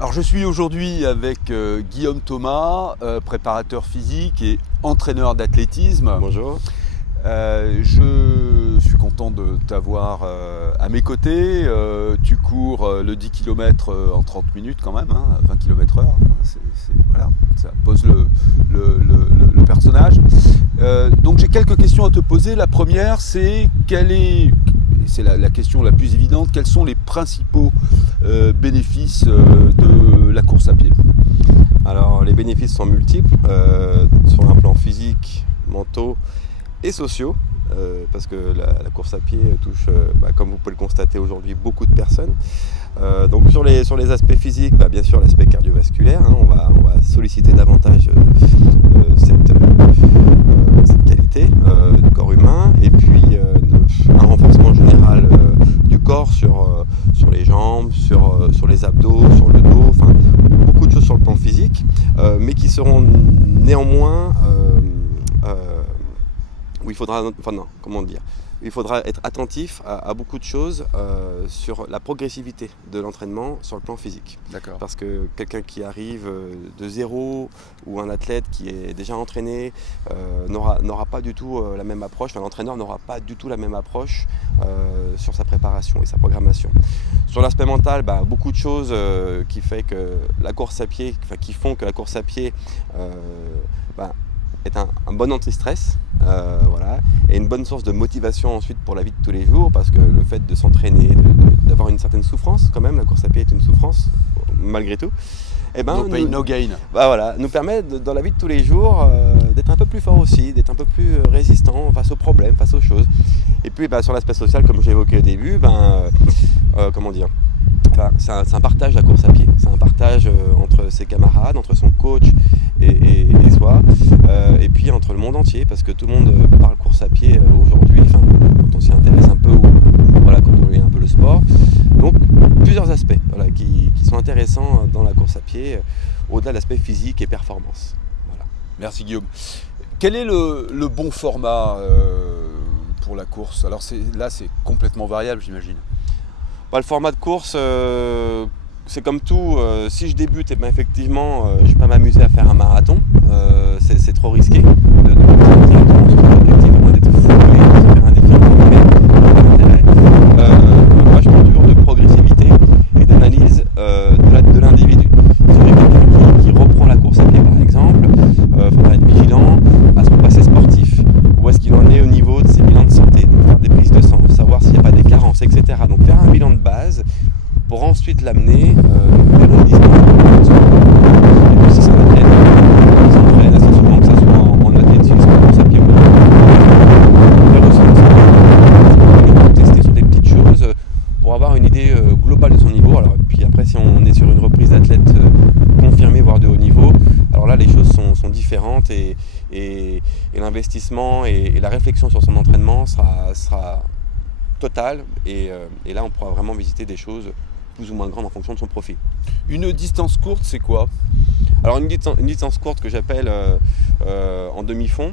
Alors je suis aujourd'hui avec Guillaume Thomas, préparateur physique et entraîneur d'athlétisme. Bonjour. Je suis content de t'avoir à mes côtés. Tu cours le 10 km en 30 minutes quand même, à 20 km/h. Voilà, ça pose le personnage. Donc j'ai quelques questions à te poser. La première, c'est la question la plus évidente, quels sont les principaux bénéfices de la course à pied? Alors les bénéfices sont multiples sur un plan physique, mentaux et sociaux, parce que la course à pied touche, comme vous pouvez le constater aujourd'hui, beaucoup de personnes. Donc sur les aspects physiques, bien sûr l'aspect cardiovasculaire, on va solliciter davantage cette qualité du corps humain, et puis un renforcement général du corps sur les jambes, sur les abdos, sur le dos, enfin beaucoup de choses sur le plan physique, mais qui seront néanmoins où il faudra être attentif à beaucoup de choses sur la progressivité de l'entraînement sur le plan physique. D'accord. Parce que quelqu'un qui arrive de zéro ou un athlète qui est déjà entraîné n'aura pas du tout la même approche, l'entraîneur n'aura pas du tout la même approche sur sa préparation et sa programmation. Sur l'aspect mental, beaucoup de choses qui font que la course à pied est un bon anti-stress, et une bonne source de motivation ensuite pour la vie de tous les jours, parce que le fait de s'entraîner, d'avoir une certaine souffrance, quand même, la course à pied est une souffrance malgré tout, No pain, no gain. Nous permet dans la vie de tous les jours d'être un peu plus fort aussi, d'être un peu plus résistant face aux problèmes, face aux choses. Et puis sur l'aspect social, comme j'ai évoqué au début, c'est un partage de la course à pied, c'est un partage entre ses camarades, entre son coach et soi, et puis entre le monde entier, parce que tout le monde parle course à pied aujourd'hui, quand on s'y intéresse un peu, quand on lit un peu le sport. Donc plusieurs aspects qui sont intéressants dans la course à pied, au-delà de l'aspect physique et performance. Voilà. Merci Guillaume. Quel est le bon format pour la course? Alors là c'est complètement variable, j'imagine. Le format de course, c'est comme tout. Si je débute, effectivement, je ne vais pas m'amuser à faire un marathon. C'est trop risqué de partir directement sur l'objectif, à moins d'être fou et de faire un défi en premier. Moi, je parle toujours de progressivité et d'analyse de l'individu. Si j'ai quelqu'un qui reprend la course à pied, par exemple, il faudra être vigilant à son passé sportif. Où est-ce qu'il en est au niveau de ses bilans de santé, donc faire des prises de sang, savoir s'il n'y a pas des carences, etc. Donc faire un bilan de base pour ensuite l'amener vers une distance. Et puis si c'est un athlète qui s'entraîne assez souvent, que ça soit en athlétisme, en course à pied, tester sur des petites choses pour avoir une idée globale de son niveau. Alors, et puis après, si on est sur une reprise d'athlète confirmé, voire de haut niveau, alors là les choses sont différentes, et l'investissement et la réflexion sur son entraînement sera totale, et là on pourra vraiment visiter des choses plus ou moins grandes en fonction de son profil. Une distance courte, c'est quoi? Alors une distance courte que j'appelle en demi-fond,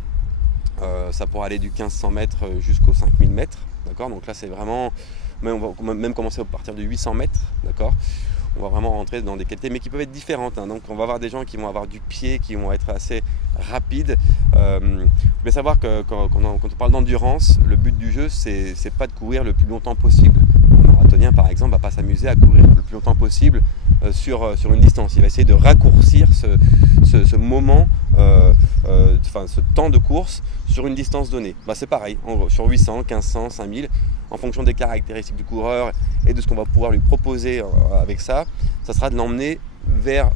ça pourra aller du 1500 mètres jusqu'aux 5000 mètres, d'accord? Donc là c'est vraiment, on va même commencer à partir de 800 mètres, d'accord? On va vraiment rentrer dans des qualités, mais qui peuvent être différentes. Donc on va avoir des gens qui vont avoir du pied, qui vont être assez rapides. Mais savoir que quand on parle d'endurance, le but du jeu, c'est pas de courir le plus longtemps possible. Un marathonien, par exemple, va pas s'amuser à courir le plus longtemps possible sur une distance. Il va essayer de raccourcir ce moment, ce temps de course sur une distance donnée. C'est pareil, sur 800, 1500, 5000, en fonction des caractéristiques du coureur et de ce qu'on va pouvoir lui proposer avec ça sera de l'emmener vers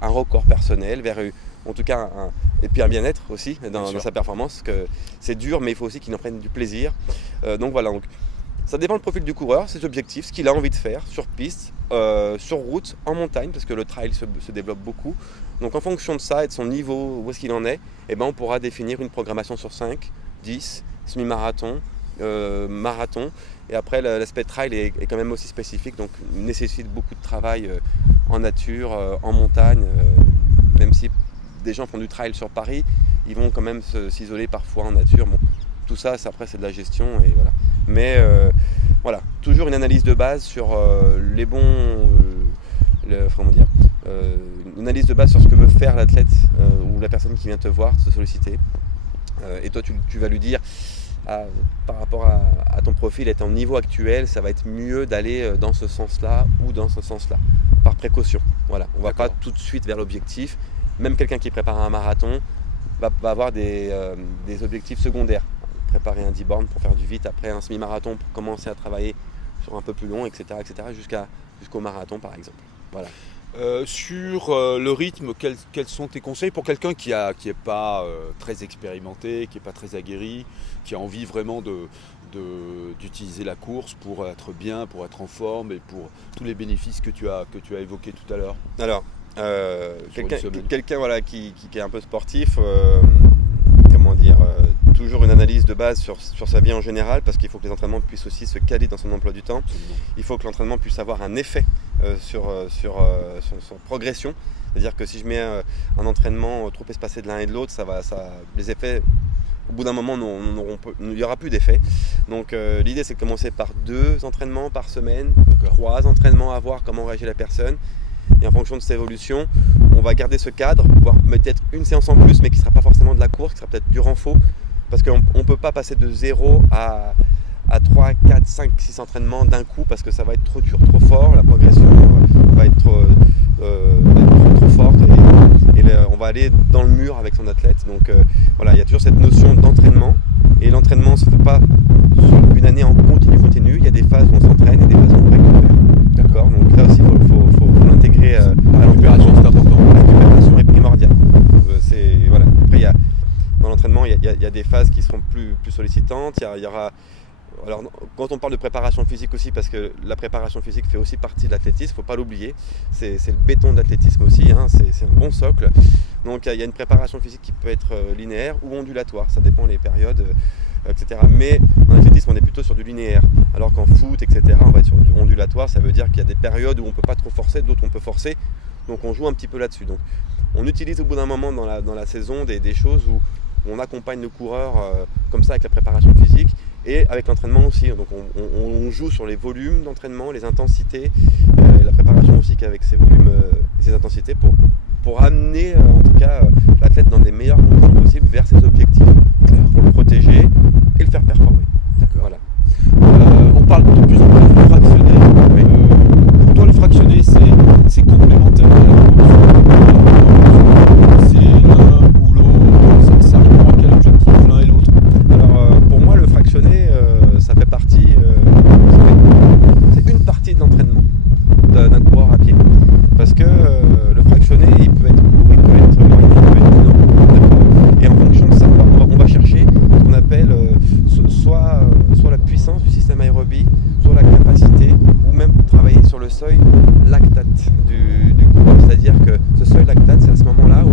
un record personnel, vers en tout cas et puis un bien-être aussi dans sa performance, que c'est dur, mais il faut aussi qu'il en prenne du plaisir. Donc ça dépend du profil du coureur, ses objectifs, ce qu'il a envie de faire sur piste, sur route, en montagne, parce que le trail se développe beaucoup. Donc en fonction de ça et de son niveau, où est-ce qu'il en est, on pourra définir une programmation sur 5, 10, semi-marathon, marathon. Et après l'aspect trail est quand même aussi spécifique, donc nécessite beaucoup de travail en nature, en montagne, même si des gens font du trail sur Paris, ils vont quand même s'isoler parfois en nature. Tout ça, après c'est de la gestion, et voilà. Mais voilà, toujours une analyse de base sur les bons, une analyse de base sur ce que veut faire l'athlète ou la personne qui vient te voir, te solliciter. Et toi, tu vas lui dire, par rapport à ton profil et ton niveau actuel, ça va être mieux d'aller dans ce sens-là ou dans ce sens-là, par précaution. Voilà, on ne va pas tout de suite vers l'objectif. Même quelqu'un qui prépare un marathon va avoir des objectifs secondaires. Préparer un 10 bornes pour faire du vite, après un semi-marathon pour commencer à travailler sur un peu plus long, etc. jusqu'au marathon par exemple. Voilà. Sur le rythme, quels sont tes conseils pour quelqu'un qui est pas très expérimenté, qui n'est pas très aguerri, qui a envie vraiment d'utiliser la course pour être bien, pour être en forme et pour tous les bénéfices que tu as évoqués tout à l'heure? Alors, quelqu'un voilà, qui est un peu sportif, toujours une analyse de base sur sa vie en général, parce qu'il faut que les entraînements puissent aussi se caler dans son emploi du temps. Absolument. Il faut que l'entraînement puisse avoir un effet sur son progression. C'est-à-dire que si je mets un entraînement trop espacé de l'un et de l'autre, les effets, au bout d'un moment, il n'y aura plus d'effet. Donc l'idée, c'est de commencer par 2 entraînements par semaine, 3 entraînements, à voir comment réagit la personne. Et en fonction de cette évolution, on va garder ce cadre, voire peut-être une séance en plus, mais qui ne sera pas forcément de la course, qui sera peut-être du renfort. Parce qu'on ne peut pas passer de 0 à 3, 4, 5, 6 entraînements d'un coup, parce que ça va être trop dur, trop fort, la progression va être trop forte et on va aller dans le mur avec son athlète. Donc voilà, il y a toujours cette notion d'entraînement, et l'entraînement ne se fait pas sur une année en continu. Il y a des phases où on s'entraîne et des phases où on récupère. D'accord. Donc là aussi, il faut l'intégrer. La récupération, c'est important. La récupération est primordiale. Voilà. Après, dans l'entraînement, il y a des phases qui seront plus sollicitantes. Il y aura. Alors, quand on parle de préparation physique aussi, parce que la préparation physique fait aussi partie de l'athlétisme, il ne faut pas l'oublier. C'est le béton de l'athlétisme aussi, hein, c'est un bon socle. Donc il y a une préparation physique qui peut être linéaire ou ondulatoire, ça dépend des périodes, etc. Mais dans l'athlétisme, on est plutôt sur du linéaire, alors qu'en foot, etc., on va être sur du ondulatoire. Ça veut dire qu'il y a des périodes où on ne peut pas trop forcer, d'autres on peut forcer. Donc on joue un petit peu là-dessus. Donc on utilise au bout d'un moment dans la saison des choses où on accompagne le coureur comme ça avec la préparation physique et avec l'entraînement aussi. Donc on joue sur les volumes d'entraînement, les intensités, et la préparation aussi qu'avec ces volumes et ces intensités pour amener en tout cas l'athlète dans des meilleures conditions possibles vers ses objectifs, pour le protéger et le faire performer. D'accord. Voilà. On parle de plus en plus de fractionné. Pour toi, le fractionné, c'est complémentaire à la course. C'est l'un ou l'autre. Ça répond à quel objectif, l'un et l'autre? Alors pour moi, le fractionné, ça fait partie. C'est une partie de l'entraînement d'un coureur à pied. Parce que le fractionné, il peut être court, il peut être moyen, il peut être long. Et en fonction de ça, on va chercher ce qu'on appelle soit la puissance du système aérobie, soit la capacité, ou même travailler sur le seuil lactate du coureur. C'est-à-dire que ce seuil lactate, c'est à ce moment-là où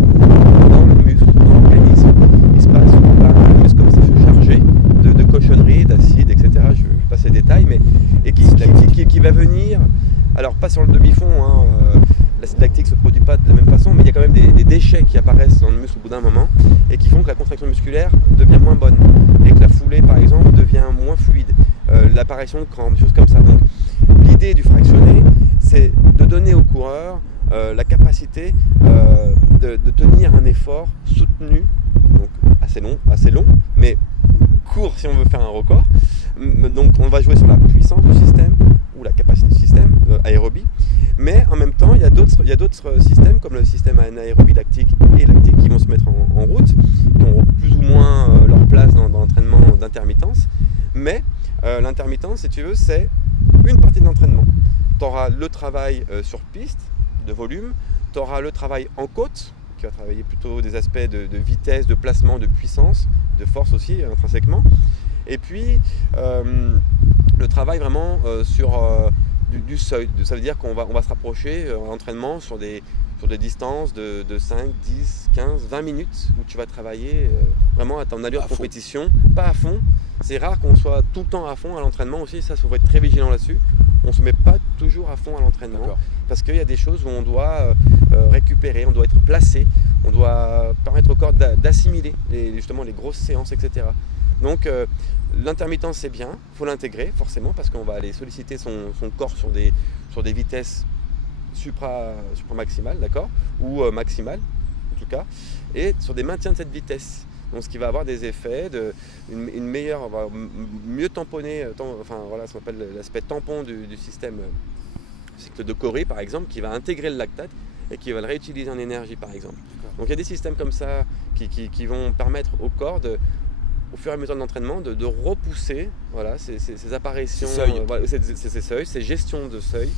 dans le muscle, dans l'organisme, il se passe un muscle comme ça se charger de cochonneries, d'acide, etc. Je vais passer les détails, mais qui va venir. Alors pas sur le demi-fond, hein, l'acide lactique ne se produit pas de la même façon, mais il y a quand même des déchets qui apparaissent dans le muscle au bout d'un moment et qui font que la contraction musculaire devient moins bonne et que la foulée par exemple devient moins fluide, l'apparition de crampes, des choses comme ça. Donc l'idée du fractionné, c'est de donner au coureur la capacité de tenir un effort soutenu, donc assez long, mais court si on veut faire un record. Donc on va jouer sur la puissance du système ou la capacité du système aérobie, mais en même temps il y a d'autres systèmes comme le système anaérobie lactique et lactique qui vont se mettre en route, qui auront plus ou moins leur place dans l'entraînement d'intermittence, mais l'intermittence, si tu veux, c'est une partie de l'entraînement. Tu auras le travail sur piste de volume, tu auras le travail en côte qui va travailler plutôt des aspects de vitesse, de placement, de puissance, de force aussi intrinsèquement. Et puis le travail vraiment sur du seuil. Ça veut dire qu'on va se rapprocher en entraînement sur des distances de 5, 10, 15, 20 minutes où tu vas travailler vraiment à ton allure de compétition, pas à fond. C'est rare qu'on soit tout le temps à fond à l'entraînement aussi, ça, il faut être très vigilant là-dessus. On ne se met pas toujours à fond à l'entraînement. D'accord. Parce qu'il y a des choses où on doit récupérer, on doit être placé, on doit permettre au corps d'assimiler justement les grosses séances, etc. Donc l'intermittence c'est bien, il faut l'intégrer forcément parce qu'on va aller solliciter son corps sur des vitesses supramaximale, d'accord, ou maximale en tout cas, et sur des maintiens de cette vitesse. Donc ce qui va avoir des effets une meilleure, on va mieux tamponner, enfin voilà, ce qu'on appelle l'aspect tampon du système cycle de Cori par exemple, qui va intégrer le lactate et qui va le réutiliser en énergie par exemple. Donc il y a des systèmes comme ça qui vont permettre au corps au fur et à mesure de l'entraînement de repousser voilà, ces apparitions, ces seuils, ces gestions de seuils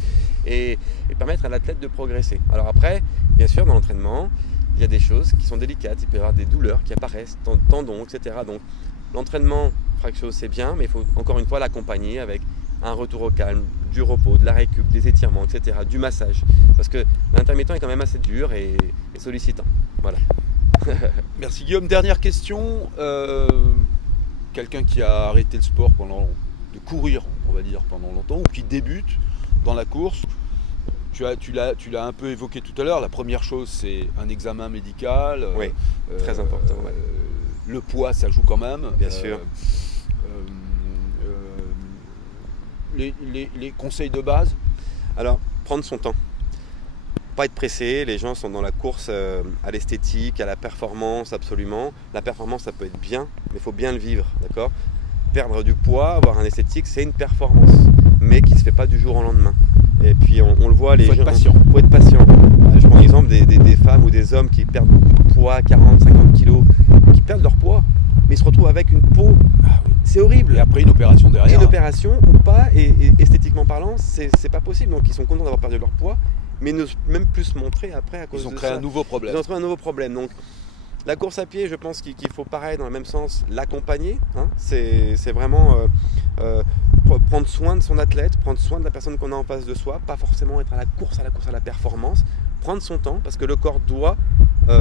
et permettre à l'athlète de progresser. Alors après, bien sûr, dans l'entraînement, il y a des choses qui sont délicates, il peut y avoir des douleurs qui apparaissent, tendons, etc. Donc l'entraînement fractieux c'est bien, mais il faut encore une fois l'accompagner avec un retour au calme, du repos, de la récup, des étirements, etc., du massage. Parce que l'intermittent est quand même assez dur et sollicitant. Voilà. Merci Guillaume. Dernière question. Quelqu'un qui a arrêté le sport de courir, on va dire, pendant longtemps, ou qui débute dans la course, tu l'as un peu évoqué tout à l'heure. La première chose, c'est un examen médical. Oui, très important. Ouais. Le poids, ça joue quand même. Bien sûr. Les conseils de base. Alors, prendre son temps. Pas être pressé, les gens sont dans la course à l'esthétique, à la performance absolument. La performance ça peut être bien, mais il faut bien le vivre, d'accord ? Perdre du poids, avoir un esthétique, c'est une performance, mais qui ne se fait pas du jour au lendemain. Et puis on le voit, les gens... Faut être patient. Je prends l'exemple des femmes ou des hommes qui perdent beaucoup de poids, 40, 50 kilos, qui perdent leur poids, mais ils se retrouvent avec une peau... C'est horrible. Et après une opération derrière. Une opération ou pas, et esthétiquement parlant, c'est pas possible. Donc ils sont contents d'avoir perdu leur poids, mais ne même plus se montrer après à cause de ça. Ils ont créé un nouveau problème. Ils ont créé un nouveau problème. Donc la course à pied, je pense qu'il faut pareil dans le même sens l'accompagner. Hein. C'est vraiment prendre soin de son athlète, prendre soin de la personne qu'on a en face de soi, pas forcément être à la course, à la performance, prendre son temps parce que le corps doit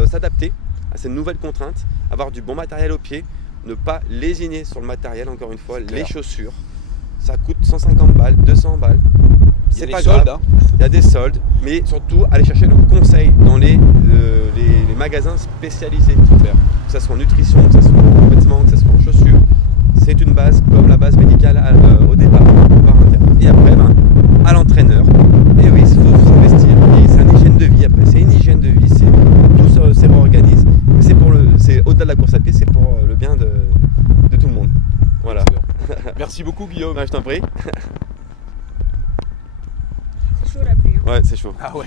s'adapter à ces nouvelles contraintes, avoir du bon matériel au pied, ne pas lésiner sur le matériel, encore une fois, les chaussures. Ça coûte 150 balles, 200 balles. C'est pas grave. Hein. Il y a des soldes, mais surtout aller chercher le conseil dans les magasins spécialisés. Que ce soit en nutrition, que ce soit en vêtements, que ce soit en chaussures. C'est une base comme la base médicale au départ. Et après, à l'entraîneur. Et oui, il faut s'investir. Et c'est une hygiène de vie après. C'est une hygiène de vie. Tout se réorganise. Mais c'est au-delà de la course à pied, c'est pour le bien de tout le monde. Voilà. Merci beaucoup Guillaume. Ouais, je t'en prie. C'est chaud la pluie. Hein. Ouais, c'est chaud. Ah ouais,